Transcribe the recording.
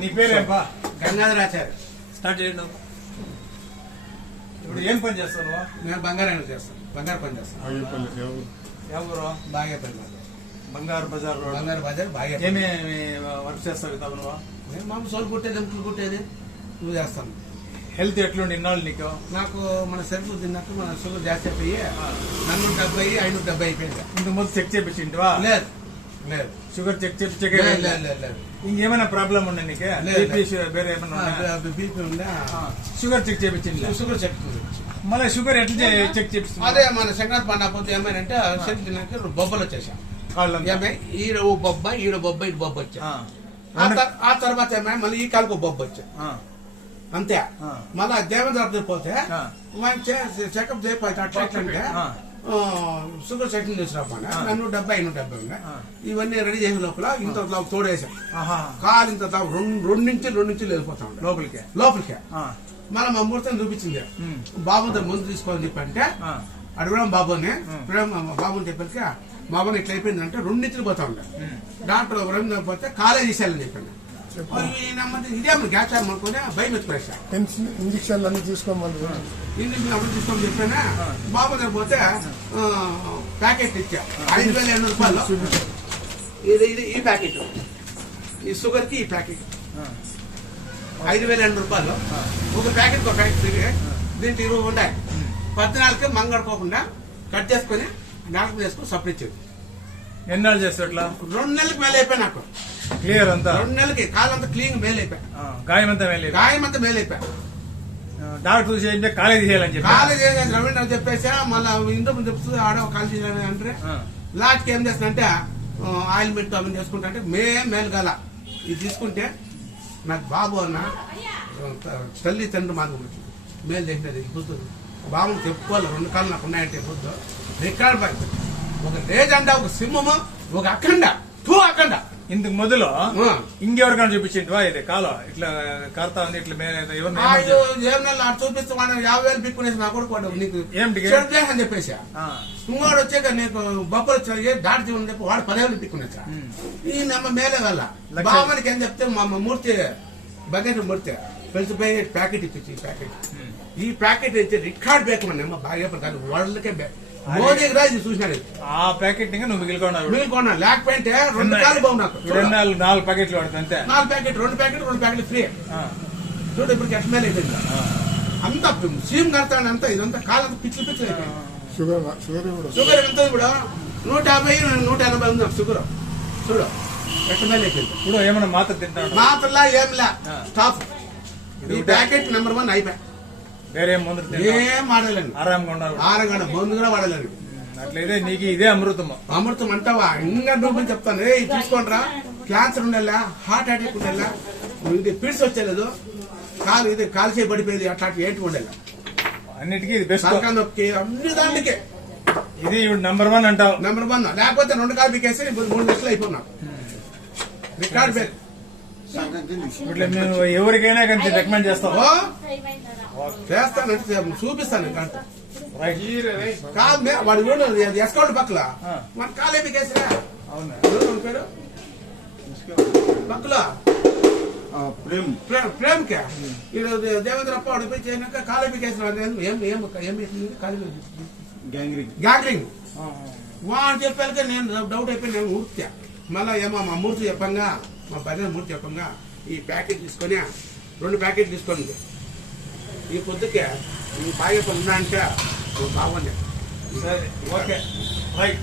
నీ పేరేంపా? గంగాధరాచార్య. స్టార్ట్ చేయండి. ఇప్పుడు ఏం పని చేస్తావు నువ్వు? నేను బంగారం చేస్తాను, బంగారు పని చేస్తాను. ఎవరు? బాగేపల్లి. బంగారు బజార్ రోడ్. బంగారు బజార్ బాగా. ఏమేమి వర్క్ చేస్తావు ఇతను నువ్వు? నేను మామూలు సోలు కుట్టేది, ఎంపులు కుట్టేది నువ్వు చేస్తాను. హెల్త్ ఎట్లుండి ఇన్నాళ్ళు నీకు? నాకు మన సరుకులు తిన్నాక మన షుగర్ జాస్తి అయిపోయి 470, 570 అయిపోయింది. ఇంతకు ముందు చెక్ చేయించింటివా? లేదు లేదు, షుగర్ చెక్ చేయించే లేదు. ఇంకేమైనా ప్రాబ్లం ఉండే నీకు? వేరే ఏమన్నా బీపీ ఉందా? షుగర్ చెక్ చేయించింది. షుగర్ చెక్ మళ్ళీ షుగర్ ఎట్లా చెక్ చేపిస్తుంది? అదే మన సంక్రాంతి పండుగ పోతే ఏమైనా చెక్ తిన్నాక బొబ్బలు వచ్చేసాం. ఈడ బొబ్బ, ఈడ బొబ్బ, ఇటు బొబ్బ వచ్చా. ఆ తర్వాత ఏమైనా మళ్ళీ ఈ కాలుకు బొబ్బ వచ్చా. అంతే. మళ్ళా దేవేంద్ర పోతే మంచి చెకప్ చేయాలంటే షుగర్ చెకింగ్ చేసినప్పుడు 170 ఉన్నాయి. ఇవన్నీ రెడీ చేసే లోపల ఇంత తోడేసాం. కాలు ఇంత రెండు నుంచి వెళ్ళిపోతా ఉంటాం లోపలికే. మళ్ళీ మా ముహూర్తం చూపించింది. బాబుతో ముందు తీసుకోవాలని చెప్పంటే అడగడం బాబుని బాబుని చెప్పాక బాబుని ఇట్లా అయిపోయిందంటే 2 నుంచి పోతా ఉంటా. డాక్టర్ రవీంద్ర పోతే కాలేజ్ తీసేయాలని చెప్పండి. ఇదే గ్యాస్ అనుకుని భయం ఎత్తుకునేసా. ఇంజక్షన్లు అన్ని తీసుకోమని అప్పుడు తీసుకోమని చెప్పానా. బాబు దగ్గర పోతే ప్యాకెట్ ఇచ్చా 5,800 రూపాయలు. ఇది ఈ ప్యాకెట్, ఈ షుగర్ కి ఈ ప్యాకెట్ 5,800 రూపాయలు. ఒక ప్యాకెట్ ఫ్రీ. దీంట్లో 20 ఉంటాయి. 14కి మంగడుకోకుండా కట్ చేసుకుని డాక్టర్ చేసుకుని సప్లై ఇచ్చేది. ఎన్నాళ్ళు చేస్తా అట్లా? 2 నెలలకు మేలు అయిపోయి నాకు క్లియర్ అంతా. 2 నెలలకి కాలంతా క్లీన్ మేలు అయిపోయా. గాయం అంతా మేలు అయిపోయా. డాక్టర్ చేయంటే కాలేజ్ చేయాలని చెప్పి కాలేజ్ చేసేసి రవీంద్ర చెప్పేసా. మళ్ళీ ఇంట్లో చెప్తుంది ఆడో కాలేజ్ చేయాలని అంటే లాస్ట్ కి ఏం చేస్తుందంటే ఆయిల్మెంట్ అవన్నీ చేసుకుంటా అంటే మేలు గల ఇది తీసుకుంటే నాకు బాబు అన్న తల్లి తండ్రి మార్గం వచ్చింది. మేలు చేసినది బుద్ధుడు బాబుని చెప్పుకోవాలి. 2 కాళ్ళు నాకు ఉన్నాయంటే బుద్ధు రికార్డ్ పై ఒక లేజెండా, ఒక సింహము, ఒక అఖండ అఖండ. ఇందుకు మొదలు ఇంకెవరికైనా చూపించింది ఇది కాలం ఇట్లా కడతా ఉంది ఇట్లా ఏమన్నా చూపిస్తే 50,000 పిక్కునేసి నా కొడుకు నీకు అని చెప్పేసి ఇంకోడు వచ్చాక నీకు బొబ్బలు వచ్చాయి దాడి జీవనం చెప్పి వాడు 10,000 పిక్కునేసా. ఈ నమ్మ మేలే వల్ల బాబానికి ఏం చెప్తే మా మూర్తి బకెట్ మూర్తి పెంచిపోయి ప్యాకెట్ ఇచ్చి ఈ ప్యాకెట్ ఇచ్చి రికార్డ్ బేకమని బాగా వరల్డ్కే మోదీ రాజు చూసినాడు. ఆ ప్యాకెట్ నువ్వు మిగిలికొన్నా లేకపోతే 2 కాలు బాగు నాకు 4 ప్యాకెట్లు పడుతుంది అంతే. 4 ప్యాకెట్ 2 ప్యాకెట్లు ఫ్రీ. చూడు ఇప్పుడు ఎట్లా మేలు అయిపోయింది. అంత సీమ్ కడతాడు అంతా. ఇదంతా కాలంతా పిచ్చి అయిపోయింది. షుగర్ ఎంత ఇప్పుడు 150, 180 ఉంది షుగర్. చూడు ఎట్లా మేలు అయిపోయింది. ఇప్పుడు ఏమన్నా మాత్ర తింటాడు? మాత్రలా ఏంలా స్టాఫ్. ఈ ప్యాకెట్ నెంబర్ 1 అయిపోయా. వేరే మందు ఏం వాడలేను. ఆరంగా మందు కూడా వాడలేను. అట్లయితే నీకు ఇదే అమృతం. అమృతం అంటావా? ఇంకా నువ్వు చెప్తాను. తీసుకోండి రా. క్యాన్సర్ ఉండేలా, హార్ట్ అటాక్ ఉండేలా, ఇది పిడ్స్ వచ్చేలేదు, కాలు ఇది కాలు చేయి పడిపోయేది, అట్లాంటి ఏంటి ఉండేలా అన్నిటికీ ఇది బెస్ట్. నొక్కి అన్ని దాంట్లోకే ఇది నెంబర్ 1 అంటావు. నెంబర్ 1. లేకపోతే 2 కాలు పీకేసి 3 లక్షలు అయిపోయినా రికార్డ్ పేరు. ఇట్లా మేము ఎవరికైనా కానీ రికమెండ్ చేస్తావా? చేస్తానంటే చూపిస్తాను. కాదు వాడు ఎస్కౌంట్ పక్కల మన కాలే పీకేసిరా. అవునా పేరు పక్కల ప్రేమ్కే ఈరోజు దేవేంద్రప్ప వాడిపోయి చేసినాక కాలే పీకేసిన గ్యాంగ్రింగ్ వాడు చెప్పాక నేను డౌట్ అయిపోయి నేను ఊర్తా. మళ్ళా ఏమో మా మూర్తి చెప్పంగా, మా భజన మూర్తి చెప్పంగా ఈ ప్యాకెట్ తీసుకొని 2 ప్యాకెట్ తీసుకోండి. ఈ పొద్దుకే ఈ పాయ పని ఉన్నాయంటే బాగుంది. సరే ఓకే రైట్.